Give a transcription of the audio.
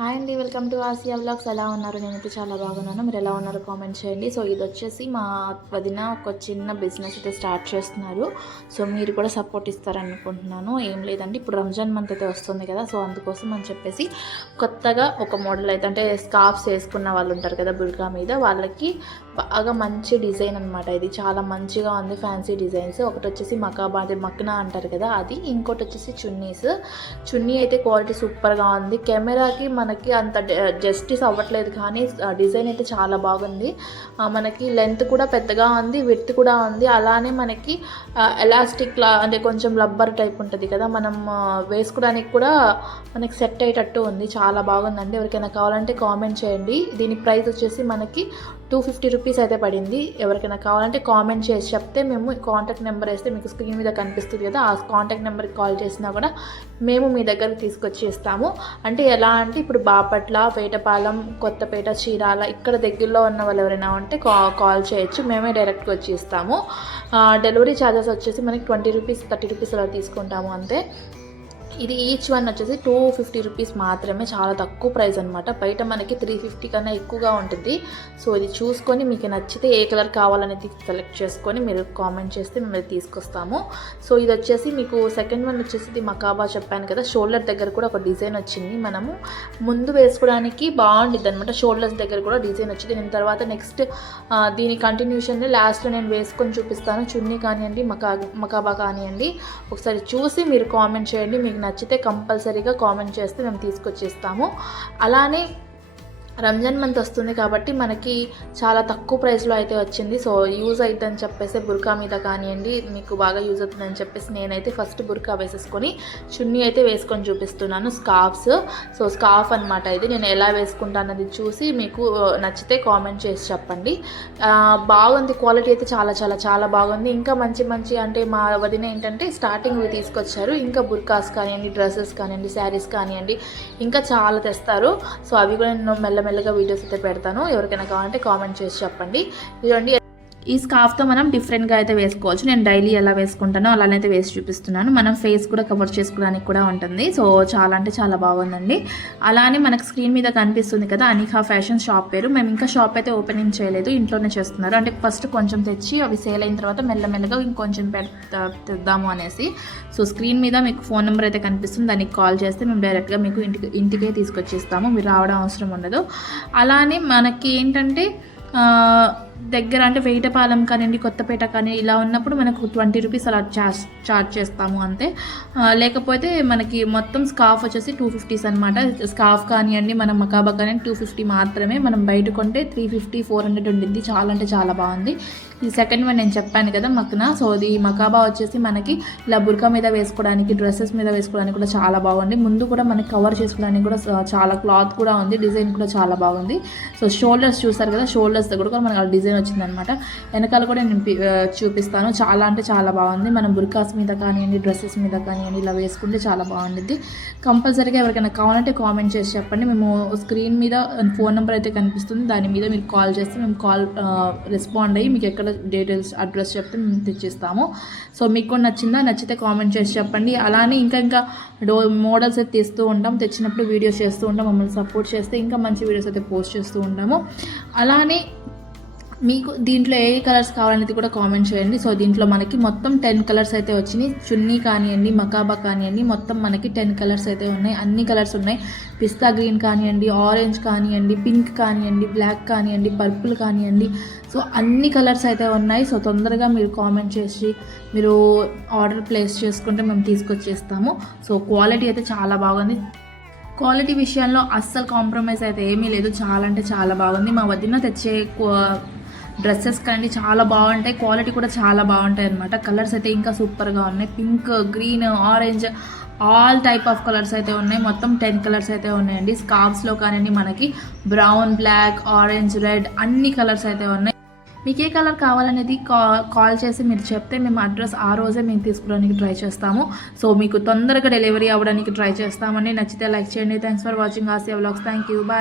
Hi అండి welcome to Asia blogs. ఎలా ఉన్నారు? నేనైతే చాలా బాగున్నాను. మీరు ఎలా ఉన్నారు కామెంట్ చేయండి. సో ఇది వచ్చేసి మా వదిన ఒక చిన్న బిజినెస్ అయితే స్టార్ట్ చేస్తున్నారు. సో మీరు కూడా సపోర్ట్ ఇస్తారనుకుంటున్నాను. ఏం లేదండి ఇప్పుడు రంజాన్ మంత్ అయితే వస్తుంది కదా. సో అందుకోసం అని చెప్పేసి కొత్తగా ఒక మోడల్ అయితే అంటే స్కార్ఫ్స్ వేసుకున్న వాళ్ళు ఉంటారు కదా బుల్కా మీద వాళ్ళకి బాగా మంచి డిజైన్ అనమాట ఇది. చాలా మంచిగా ఉంది ఫ్యాన్సీ డిజైన్స్. ఒకటి వచ్చేసి మకాబా అదే మక్నా అంటారు కదా అది. ఇంకోటి వచ్చేసి చున్నీస్. చున్నీ అయితే క్వాలిటీ సూపర్గా ఉంది. కెమెరాకి మన మనకి అంత జస్టిస్ అవ్వట్లేదు కానీ డిజైన్ అయితే చాలా బాగుంది. మనకి లెంత్ కూడా పెద్దగా ఉంది విత్ కూడా ఉంది. అలానే మనకి ఎలాస్టిక్ లా అంటే కొంచెం రబ్బర్ టైప్ ఉంటుంది కదా మనం వేసుకోవడానికి కూడా మనకి సెట్ అయ్యేటట్టు ఉంది. చాలా బాగుందండి. ఎవరికైనా కావాలంటే కామెంట్ చేయండి. దీని ప్రైస్ వచ్చేసి మనకి టూ ఫిఫ్టీ రూపీస్ అయితే పడింది. ఎవరికైనా కావాలంటే కామెంట్ చేసి చెప్తే మేము కాంటాక్ట్ నెంబర్ వేస్తే మీకు స్క్రీన్ మీద కనిపిస్తుంది కదా ఆ కాంటాక్ట్ నెంబర్కి కాల్ చేసినా కూడా మేము మీ దగ్గరికి తీసుకొచ్చి ఇస్తాము అంటే ఎలా అంటే ఇప్పుడు బాపట్ల వేటపాలెం కొత్తపేట చీరాల ఇక్కడ దగ్గరలో ఉన్న వాళ్ళు ఎవరైనా ఉంటే కా కాల్ చేయొచ్చు. మేమే డైరెక్ట్గా వచ్చి ఇస్తాము డెలివరీ ఛార్జెస్ వచ్చేసి మనకి ట్వంటీ రూపీస్ థర్టీ రూపీస్ అలా తీసుకుంటాము అంతే. ఇది ఈచ్ వన్ వచ్చేసి టూ ఫిఫ్టీ రూపీస్ మాత్రమే చాలా తక్కువ ప్రైస్ అనమాట బయట మనకి త్రీ ఫిఫ్టీ కన్నా ఎక్కువగా ఉంటుంది. సో ఇది చూసుకొని మీకు నచ్చితే ఏ కలర్ కావాలనేది సెలెక్ట్ చేసుకొని మీరు కామెంట్ చేస్తే మేము తీసుకొస్తాము. సో ఇది వచ్చేసి మీకు సెకండ్ వన్ వచ్చేసి ఇది మకాబా చెప్పాను కదా షోల్డర్ దగ్గర కూడా ఒక డిజైన్ వచ్చింది. మనము ముందు వేసుకోవడానికి బాగుంటుంది అనమాట షోల్డర్స్ దగ్గర కూడా డిజైన్ వచ్చింది. నేను తర్వాత నెక్స్ట్ దీని కంటిన్యూషన్ లాస్ట్లో నేను వేసుకొని చూపిస్తాను. చున్నీ కానివ్వండి మకా మకాబా కానివ్వండి ఒకసారి చూసి మీరు కామెంట్ చేయండి. మీకు నచ్చితే కంపల్సరీగా కామెంట్ చేస్తే మేము తీసుకొచ్చిస్తాము. అలానే రంజాన్ మంత్ వస్తుంది కాబట్టి మనకి చాలా తక్కువ ప్రైస్లో అయితే వచ్చింది. సో యూజ్ అవుతుందని చెప్పేసి బుర్కా మీద కానివ్వండి మీకు బాగా యూజ్ అవుతుందని చెప్పేసి నేనైతే ఫస్ట్ బుర్కా వేసేసుకొని చున్నీ అయితే వేసుకొని చూపిస్తున్నాను స్కార్ఫ్స్ సో స్కార్ఫ్ అనమాట ఇది. నేను ఎలా వేసుకుంటానది చూసి మీకు నచ్చితే కామెంట్ చేసి చెప్పండి. బాగుంది క్వాలిటీ అయితే చాలా చాలా చాలా బాగుంది. ఇంకా మంచి మంచి అంటే మా వదిన ఏంటంటే స్టార్టింగ్ తీసుకొచ్చారు. ఇంకా బుర్కాస్ కానివ్వండి డ్రెస్సెస్ కానివ్వండి శారీస్ కానివ్వండి ఇంకా చాలా తెస్తారు. సో అవి కూడా నేను మెల్లమెల్లగా వీడియోస్ అయితే పెడతాను. ఎవరికైనా కావాలంటే కామెంట్ చేసి చెప్పండి. ఇదండి ఈ స్కార్ఫ్తో మనం డిఫరెంట్గా అయితే వేసుకోవచ్చు. నేను డైలీ ఎలా వేసుకుంటానో అలానైతే వేసి చూపిస్తున్నాను. మనం ఫేస్ కూడా కవర్ చేసుకోవడానికి కూడా ఉంటుంది. సో చాలా అంటే చాలా బాగుందండి. అలానే మనకు స్క్రీన్ మీద కనిపిస్తుంది కదా అనికా ఫ్యాషన్ షాప్ పేరు. మేము ఇంకా షాప్ అయితే ఓపెనింగ్ చేయలేదు ఇంట్లోనే చేస్తున్నారు. అంటే ఫస్ట్ కొంచెం తెచ్చి అవి సేల్ అయిన తర్వాత మెల్లమెల్లగా ఇంకొంచెం పెడతా తెద్దాము అనేసి. సో స్క్రీన్ మీద మీకు ఫోన్ నెంబర్ అయితే కనిపిస్తుంది. దానికి కాల్ చేస్తే మేము డైరెక్ట్గా మీకు ఇంటికి ఇంటికే తీసుకొచ్చిస్తాము. మీరు రావడం అవసరం ఉండదు. అలానే మనకి ఏంటంటే దగ్గర అంటే వేటపాలెం కానివ్వండి కొత్తపేట కానీ ఇలా ఉన్నప్పుడు మనకు ట్వంటీ రూపీస్ అలా చార్జ్ చార్జ్ చేస్తాము అంతే. లేకపోతే మనకి మొత్తం స్కార్ఫ్ వచ్చేసి టూ ఫిఫ్టీస్ అనమాట స్కార్ఫ్ కానివ్వండి మనం మకాబా కానివ్వండి టూ ఫిఫ్టీ మాత్రమే మనం బయట కొంటే త్రీ ఫిఫ్టీ ఫోర్ హండ్రెడ్ ఉండింది చాలా అంటే చాలా బాగుంది. ఈ సెకండ్ వన్ నేను చెప్పాను కదా మక్నా సో ఇది మకాబా వచ్చేసి మనకి ఇలా బుర్కా మీద వేసుకోవడానికి డ్రెస్సెస్ మీద వేసుకోవడానికి కూడా చాలా బాగుంది. ముందు కూడా మనకి కవర్ చేసుకోవడానికి కూడా చాలా క్లాత్ కూడా ఉంది డిజైన్ కూడా చాలా బాగుంది. సో షోల్డర్స్ చూస్తారు కదా షోల్డర్స్ దగ్గర కూడా మనకి డిజైన్ వచ్చిందనమాట వెనకాల కూడా నేను పి- చూపిస్తాను. చాలా అంటే చాలా బాగుంది. మనం బుర్కాస్ మీద కానివ్వండి డ్రెస్సెస్ మీద కానివ్వండి ఇలా వేసుకుంటే చాలా బాగుంటుంది కంపల్సరీగా ఎవరికైనా కావాలంటే కామెంట్ చేసి చెప్పండి. మేము స్క్రీన్ మీద ఫోన్ నెంబర్ అయితే కనిపిస్తుంది. దాని మీద మీరు కాల్ చేస్తే మేము కాల్ రెస్పాండ్ అయ్యి మీకు ఎక్కడ డీటెయిల్స్ అడ్రస్ చెప్తే మేము తెచ్చిస్తాము. సో మీకు కూడా నచ్చిందా? నచ్చితే కామెంట్ చేసి చెప్పండి. అలానే ఇంకా ఇంకా డో మోడల్స్ అయితే తీస్తూ ఉంటాం. తెచ్చినప్పుడు వీడియోస్ చేస్తూ ఉంటాం. మమ్మల్ని సపోర్ట్ చేస్తే ఇంకా మంచి వీడియోస్ అయితే పోస్ట్ చేస్తూ ఉంటాము. అలానే మీకు దీంట్లో ఏ కలర్స్ కావాలనేది కూడా కామెంట్ చేయండి. సో దీంట్లో మనకి మొత్తం టెన్ కలర్స్ అయితే వచ్చినాయి. చున్నీ కానివ్వండి మకాబా కానివ్వండి మొత్తం మనకి టెన్ కలర్స్ అయితే ఉన్నాయి. అన్ని కలర్స్ ఉన్నాయి. పిస్తా గ్రీన్ కానివ్వండి ఆరెంజ్ కానివ్వండి పింక్ కానివ్వండి బ్లాక్ కానివ్వండి పర్పుల్ కానివ్వండి. సో అన్ని కలర్స్ అయితే ఉన్నాయి. సో తొందరగా మీరు కామెంట్ చేసి మీరు ఆర్డర్ ప్లేస్ చేసుకుంటే మేము తీసుకొచ్చేస్తాము. సో క్వాలిటీ అయితే చాలా బాగుంది. క్వాలిటీ విషయంలో అస్సలు కాంప్రమైజ్ అయితే ఏమీ లేదు. చాలా అంటే చాలా బాగుంది. మా వదిన తెచ్చే డ్రెస్సెస్ కానీ చాలా బాగుంటాయి. క్వాలిటీ కూడా చాలా బాగుంటాయి అనమాట కలర్స్ అయితే ఇంకా సూపర్గా ఉన్నాయి. Pink green orange all type of colours అయితే ఉన్నాయి. మొత్తం టెన్ కలర్స్ అయితే ఉన్నాయండి. స్కార్ఫ్స్లో కానివ్వండి మనకి బ్రౌన్ బ్లాక్ ఆరెంజ్ రెడ్ అన్ని కలర్స్ అయితే ఉన్నాయి. మీకు ఏ కలర్ కావాలనేది కా కాల్ చేసి మీరు చెప్తే మేము అడ్రస్ ఆ రోజే మేము తీసుకోవడానికి ట్రై చేస్తాము. సో మీకు తొందరగా డెలివరీ అవ్వడానికి ట్రై చేస్తామని నచ్చితే లైక్ చేయండి. Thanks for watching Asia vlogs. Thank you bye